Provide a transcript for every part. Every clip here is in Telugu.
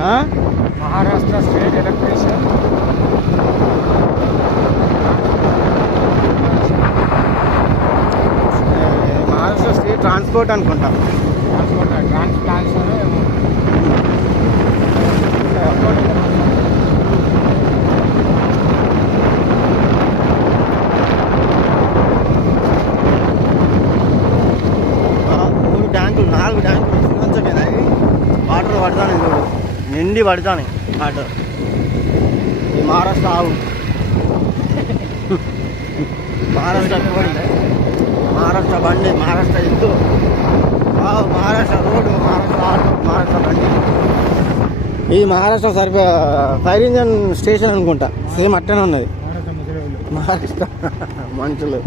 Maharashtra state electrician Maharashtra state transport అనుకుంటా. ట్రాన్స్ప్లాంట్స్ నాలుగు ట్యాంకులు శ్రీలంచకేనాయి. వాటర్ పడతాను చూడు, నిండి పడతాను వాటర్. ఈ మహారాష్ట్ర ఆవు, మహారాష్ట్ర మహారాష్ట్ర బండి, మహారాష్ట్ర ఎద్దు, మహారాష్ట్ర రోడ్డు, మహారాష్ట్ర ఆటో, మహారాష్ట్ర బండి. ఈ మహారాష్ట్ర ఫైర్ ఇంజన్ స్టేషన్ అనుకుంటా, సేమ్ అట్టనే ఉన్నది మహారాష్ట్ర మనుషులు.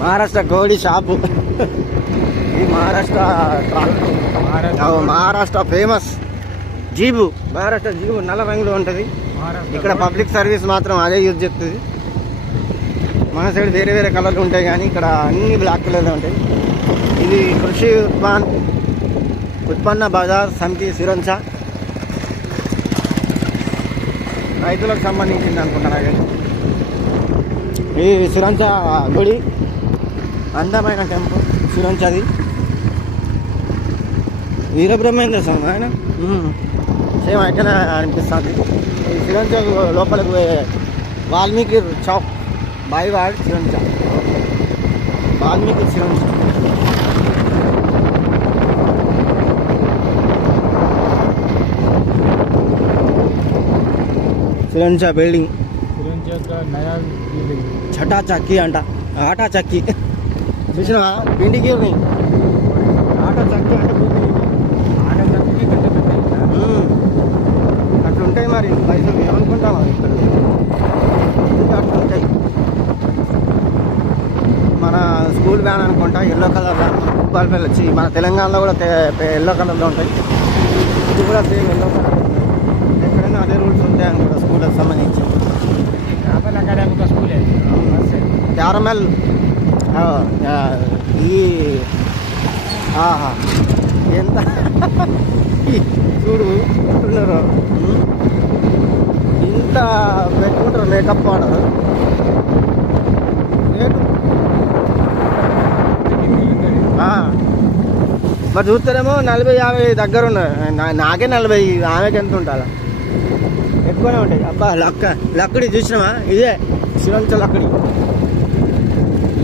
మహారాష్ట్ర కోడి షాపు. ఈ Maharashtra Maharashtra famous jeep, Maharashtra jeep నల్ల రంగులో ఉంటుంది. ఇక్కడ పబ్లిక్ సర్వీస్ మాత్రం అదే యూజ్ చేస్తుంది. మన సైడ్ వేరే వేరే కలర్లు ఉంటాయి, కానీ ఇక్కడ అన్ని బ్లాక్ కలర్లు ఉంటాయి. ఇది కృషి ఉత్పన్న బజార్ సమితి సిరంచ, రైతులకు సంబంధించింది అనుకుంటున్నా. ఈ సిరంచ గుడి అందమైన టెంపుల్ సిరంచది. వీరబ్రహ్మేంద్ర స్వామి ఆయన సేమ్ అయితేనే అనిపిస్తుంది. ఈ సిరంచ లోపలికి పోయే వాల్మీకి చౌక్ బాయివాడ్ సిరంచ, వాల్మీకి సిరంచ. సిరంచ బిల్డింగ్, छटा चक्की अंट आटा चक्की చూసినా పిండికి ఆటా చక్కి అంటే అట్లుంటాయి. మరి పైసలు ఏమనుకుంటాం ఇక్కడ అట్లుంటాయి. మన స్కూల్ వ్యాన్ అనుకుంటా, ఎల్లో కలర్ వ్యాన్ వచ్చి మన తెలంగాణలో కూడా ఎల్లో కలర్లో ఉంటాయి. ఇది కూడా సేమ్ ఎల్లో కలర్. ఎక్కడైనా అదే రూల్స్ ఉంటాయి అనుకుంటా స్కూల్కి సంబంధించి. అకాడమిక్ స్కూలే క్యారమెల్. ఈ ఎంత చూడు ఉంటున్నారు, ఇంత పెట్టుకుంటారు మేకప్ పౌడర్ రేటు. మరి చూస్తారేమో 40-50 దగ్గర ఉన్నాయి. నాకే 40, ఆమెకి ఎంత ఉంటుందా? ఎక్కువనే ఉంటాయి. అబ్బా లక్కడి చూసినావా? ఇదే సిరంచ లక్కడి.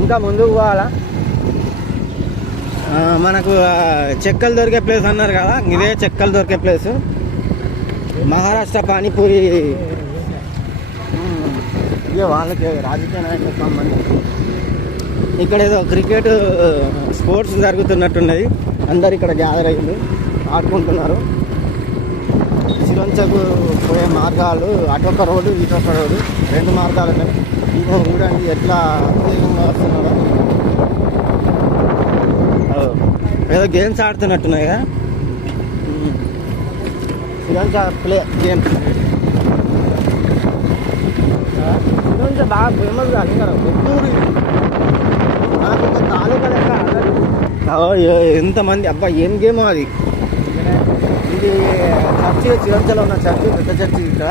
ఇంకా ముందుకు పోవాలా? మనకు చెక్కలు దొరికే ప్లేస్ అన్నారు కదా, ఇదే చెక్కలు దొరికే ప్లేస్. మహారాష్ట్ర పానీపూరి. ఇదే వాళ్ళకి రాజకీయ నాయకులకు సంబంధించి. ఇక్కడ ఏదో క్రికెట్ స్పోర్ట్స్ జరుగుతున్నట్టున్నది. అందరు ఇక్కడ గ్యాదర్ అయ్యింది, ఆడుకుంటున్నారు. సిరంచకు పోయే మార్గాలు అటొక రోడ్డు ఇటొక రోడ్డు, 2 మార్గాలు ఉన్నాయి. ఇగో చూడండి ఎట్లా అత్యధికంగా వస్తున్నాడో. ఏదో గేమ్స్ ఆడుతున్నట్టున్నాయి కదా సిరంచ ప్లే గేమ్స్. సిరంచ బాగా ఫేమస్ కానీ కదా. కొత్తూరు నాకు ఒక తాలూకా లెక్క ఎంతమంది. అబ్బా ఏం గేమో అది. ఇది చర్చి, సిరంచలో ఉన్న చర్చి, పెద్ద చర్చి. ఇక్కడ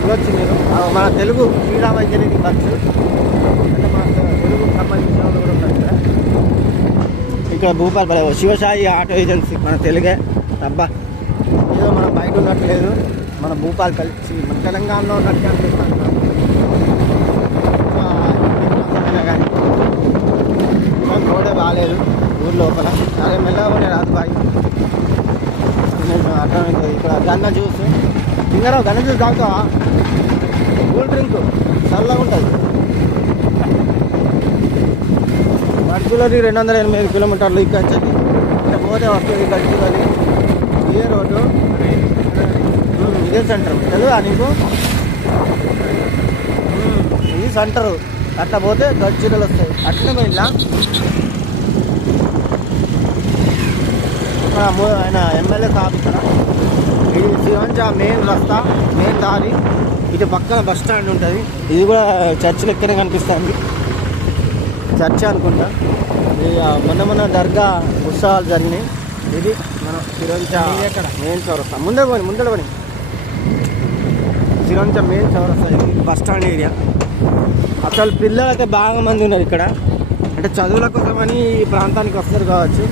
చూడొచ్చు మీరు. మన తెలుగు శ్రీరామ ఇంజనీరింగ్ బస్సు అంటే మన తెలుగు సంబంధించిన వాళ్ళు కూడా ఉన్నారు ఇక్కడ. ఇక్కడ భూపాల్ శివసాయి ఆటో ఏజెన్సీ, మన తెలుగే. అబ్బా ఏదో మనం బయట ఉన్నట్టు లేదు, మన భూపాల్ కలిసి మన తెలంగాణలో ఉన్నట్టు అనిపిస్తాను. కానీ రోడే బాగాలేదు ఊరు లోపల. అదే మెల్లగా రాదు బాయ్. అర్థమైంది. ఇక్కడ గన్న జ్యూస్ తింగరా, గన్న జ్యూస్ తాగుతావా? కూల్ డ్రింక్ చల్లగా ఉంటుంది. గడ్చులది 208 కిలోమీటర్లు ఇక్కడ నుంచి. ఇక్కడ పోతే వస్తుంది గడ్చులది. ఇదే రోడ్డు, ఇదే సెంటర్. తెలుసా నీకు? ఇది సెంటరు. అట్లా పోతే గడ్చులలు వస్తాయి. అట్లనే పోయిందా ఆయన ఎమ్మెల్యే ఆఫీసర్. ఇది సిరంచ మెయిన్ రస్తా, మెయిన్ దారి. ఇటు పక్కన బస్ స్టాండ్ ఉంటుంది. ఇది కూడా చర్చ్ లెక్కనే కనిపిస్తుంది, చర్చ్ అనుకుంటా. మొన్న దర్గా ఉత్సవాలు జరిగినాయి. ఇది మనం సిరంచ ఇది ఎక్కడ? మెయిన్ చౌరస్తా ముందర పని సిరంచ మెయిన్ చౌరస్తా ఇది బస్ స్టాండ్ ఏరియా. అసలు పిల్లలు అయితే బాగా మంది ఉన్నారు ఇక్కడ, అంటే చదువుల కోసమని ఈ ప్రాంతానికి వస్తారు కావచ్చు.